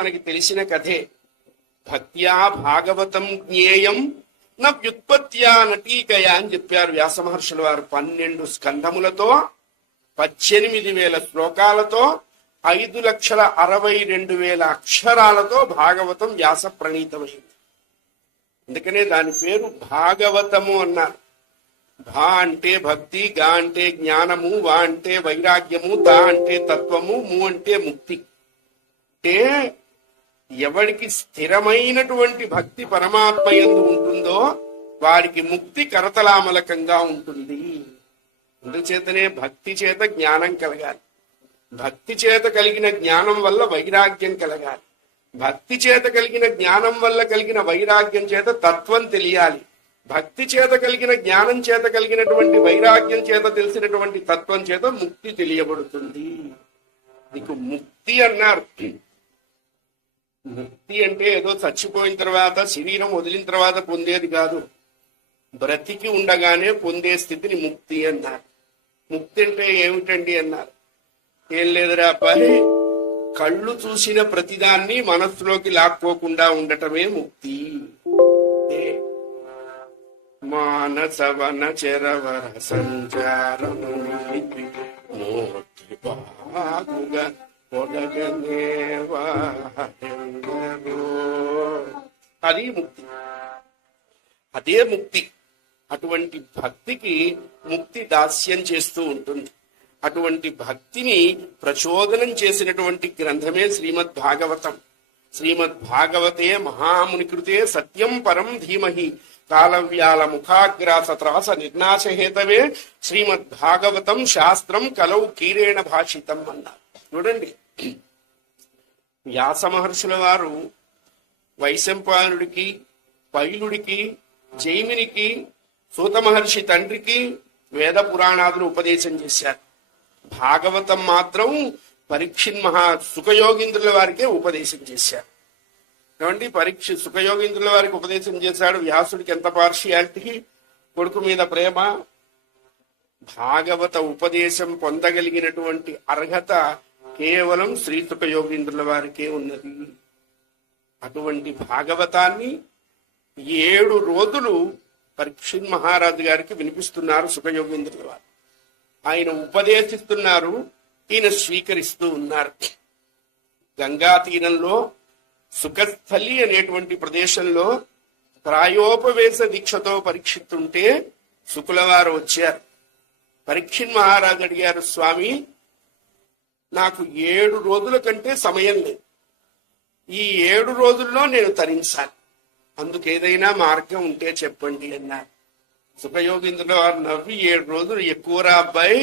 మనకి తెలిసిన కథే. భక్త్యా భాగవతం జ్ఞేయం నా వ్యుత్పత్త్యా నటీకయా అని చెప్పారు వ్యాస మహర్షుల వారు. 12 స్కంధములతో 18,000 శ్లోకాలతో 5,62,000 అక్షరాలతో భాగవతం వ్యాస ప్రణీతమైంది. అందుకనే దాని పేరు భాగవతము అన్నారు. భా అంటే భక్తి, గా అంటే జ్ఞానము, వా అంటే వైరాగ్యము, తా అంటే తత్వము, ము అంటే ముక్తి. అంటే ఎవరికి స్థిరమైనటువంటి భక్తి పరమాత్మ యందు ఉంటుందో వారికి ముక్తి కరతలామలకంగా ఉంటుంది. అందుచేతనే భక్తి చేత జ్ఞానం కలగాలి, భక్తి చేత కలిగిన జ్ఞానం వల్ల వైరాగ్యం కలగాలి, భక్తి చేత కలిగిన జ్ఞానం వల్ల కలిగిన వైరాగ్యం చేత తత్వం తెలియాలి, భక్తి చేత కలిగిన జ్ఞానం చేత కలిగినటువంటి వైరాగ్యం చేత తెలిసినటువంటి తత్వం చేత ముక్తి తెలియబడుతుంది. నీకు ముక్తి అన్నారు. ముక్తి అంటే ఏదో చచ్చిపోయిన తర్వాత శరీరం వదిలిన తర్వాత పొందేది కాదు, బ్రతికి ఉండగానే పొందే స్థితిని ముక్తి అన్నారు. ముక్తి అంటే ఏమిటండి అన్నారు. ఏం లేదురా అబ్బాయి, కళ్ళు చూసిన ప్రతిదాన్ని మనస్సులోకి లాక్కోకుండా ఉండటమే ముక్తి. మానసవన చెరవర సంచారము బాగుగా అది ముక్తి, అదే ముక్తి. అటువంటి భక్తికి ముక్తి దాస్యం చేస్తూ ఉంటుంది. అటువంటి భక్తిని ప్రచోదనం చేసినటువంటి గ్రంథమే శ్రీమద్ భాగవతం. శ్రీమద్ భాగవతే మహామునికృతే సత్యం పరం ధీమహి కాలవ్యాల ముఖాగ్రాస త్రాస నిర్నాశహేతవే శ్రీమద్ భాగవతం శాస్త్రం కలౌ కీరేణ భాషితం అన్నారు. చూడండి, వ్యాస మహర్షుల వారు వైశంపాయనుడికి, పైలుడికి, జైమినికి, సూత మహర్షి తండ్రికి వేద పురాణాదులు ఉపదేశం చేశారు. భాగవతం మాత్రం పరీక్షిన్ సుఖయోగీంద్రుల వారికే ఉపదేశం చేశారు. ఏమండి, సుఖయోగీంద్రుల వారికి ఉపదేశం చేశాడు. వ్యాసుడికి ఎంత పార్షియాలిటీ, కొడుకు మీద ప్రేమ. భాగవత ఉపదేశం పొందగలిగినటువంటి అర్హత కేవలం శ్రీ సుఖయోగీంద్రుల వారికే ఉన్నది. అటువంటి భాగవతాన్ని 7 రోజులు పరీక్షిత్ మహారాజు గారికి వినిపిస్తున్నారు సుఖయోగీంద్రుల వారు. ఆయన ఉపదేశిస్తున్నారు, ఈయన స్వీకరిస్తూ ఉన్నారు. గంగా తీరంలో సుఖస్థలి అనేటువంటి ప్రదేశంలో ప్రాయోపవేశ దీక్షతో పరీక్షిస్తుంటే శుకుల వారు వచ్చారు. పరీక్షిత్ మహారాజు అడిగారు, స్వామి నాకు 7 రోజుల కంటే సమయం లేదు, ఈ 7 రోజుల్లో నేను తరించాలి, అందుకు ఏదైనా మార్గం ఉంటే చెప్పండి అన్నారు. సుఖయోగీంద్రుల వారు నవ్వి, 7 రోజులు ఎక్కువరా అబ్బాయి,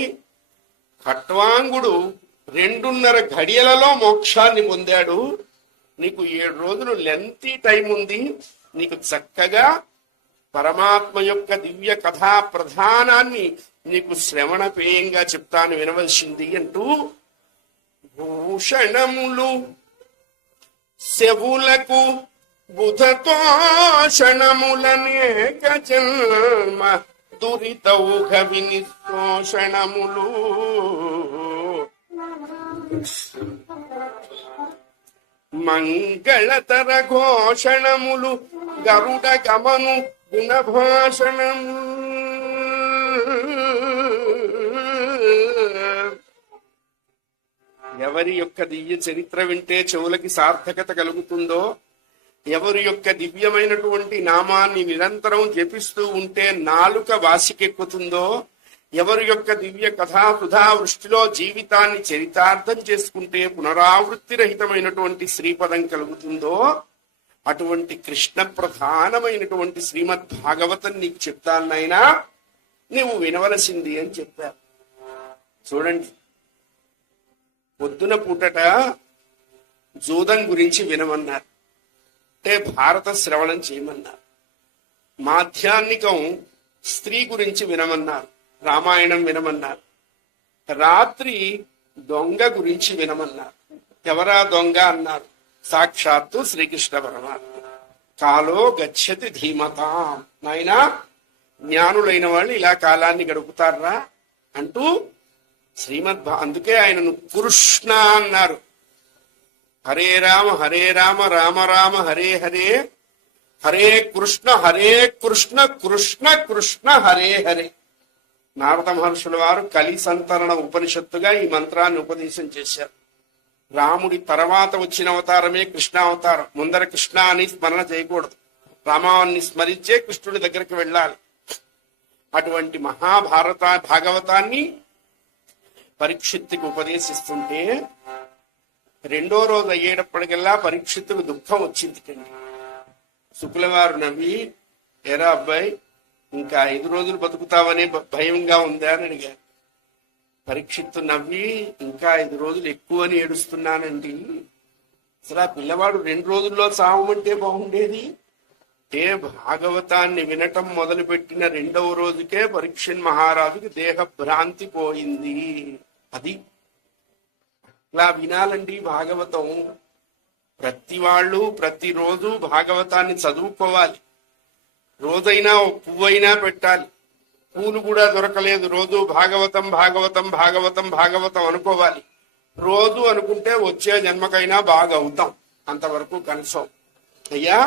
ఖట్వాంగుడు 2.5 గడియలలో మోక్షాన్ని పొందాడు, నీకు 7 రోజులు లెంతీ టైం ఉంది, నీకు చక్కగా పరమాత్మ యొక్క దివ్య కథా ప్రధానాన్ని నీకు శ్రవణ పేయంగా చెప్తాను, వినవలసింది అంటూ భూషణములు శవులకు బుధతోషణములనేక జన్మ దురితౌఘ వినిశోషణములు మంగళతర ఘోషణములు గరుడ గమను గుణభాషణము ఎవరి యొక్క దివ్య చరిత్ర వింటే చెవులకి సార్థకత కలుగుతుందో, ఎవరి యొక్క దివ్యమైనటువంటి నామాన్ని నిరంతరం జపిస్తూ ఉంటే నాలుక వాసికెక్కుతుందో, ఎవరి యొక్క దివ్య కథా సుధా వృష్టిలో జీవితాన్ని చరితార్థం చేసుకుంటే పునరావృత్తి రహితమైనటువంటి శ్రీపదం కలుగుతుందో, అటువంటి కృష్ణ ప్రధానమైనటువంటి శ్రీమద్ భాగవతం నీకు చెప్తాను నాయనా, నీవు వినవలసింది అని చెప్పారు. చూడండి, పొద్దున పూటట జూదం గురించి వినమన్నారు, అంటే భారత శ్రవణం చేయమన్నారు. మాధ్యాహ్నికం స్త్రీ గురించి వినమన్నారు, రామాయణం వినమన్నారు. రాత్రి దొంగ గురించి వినమన్నారు. ఎవరా దొంగ అన్నారు, సాక్షాత్తు శ్రీకృష్ణ పరమాత్మ. కాలో గచ్చతి ధీమతాం, నాయనా జ్ఞానులైన వాళ్ళు ఇలా కాలాన్ని గడుపుతారా అంటూ అందుకే ఆయనను కృష్ణ అన్నారు. హరే రామ రామ రామ హరే హరే, హరే కృష్ణ కృష్ణ కృష్ణ హరే హరే. నారద మహర్షుల వారు కలి సంతరణ ఉపనిషత్తుగా ఈ మంత్రాన్ని ఉపదేశం చేశారు. రాముడి తర్వాత వచ్చిన అవతారమే కృష్ణావతారం. ముందర కృష్ణ అని స్మరణ చేయకూడదు, రామాన్ని స్మరించే కృష్ణుడి దగ్గరికి వెళ్ళాలి. అటువంటి భాగవతాన్ని పరీక్షిత్తుకి ఉపదేశిస్తుంటే రెండో రోజు అయ్యేటప్పటికల్లా పరీక్షిత్తుకు దుఃఖం వచ్చింది కండి. శుక్లవారు నవ్వి, ఎరా అబ్బాయి, ఇంకా 5 రోజులు బతుకుతావనే భయంగా ఉందా అని అడిగారు. పరీక్షిత్తు నవ్వి, ఇంకా 5 రోజులు ఎక్కువ అని ఏడుస్తున్నానండి. అసలు ఆ పిల్లవాడు 2 రోజుల్లో చావమంటే బాగుండేది. భాగవతాన్ని వినటం మొదలుపెట్టిన 2వ రోజుకే పరీక్షణ్ మహారాజుకి దేహభ్రాంతి పోయింది. అది ఇలా వినాలండి భాగవతం. ప్రతి వాళ్ళు ప్రతిరోజు భాగవతాన్ని చదువుకోవాలి. రోజైనా ఓ పువ్వైనా పెట్టాలి. పూలు కూడా దొరకలేదు, రోజు భాగవతం భాగవతం భాగవతం భాగవతం అనుకోవాలి. రోజు అనుకుంటే వచ్చే జన్మకైనా బాగా అవుతాం. అంతవరకు కన్ఫర్మ్. అయ్యా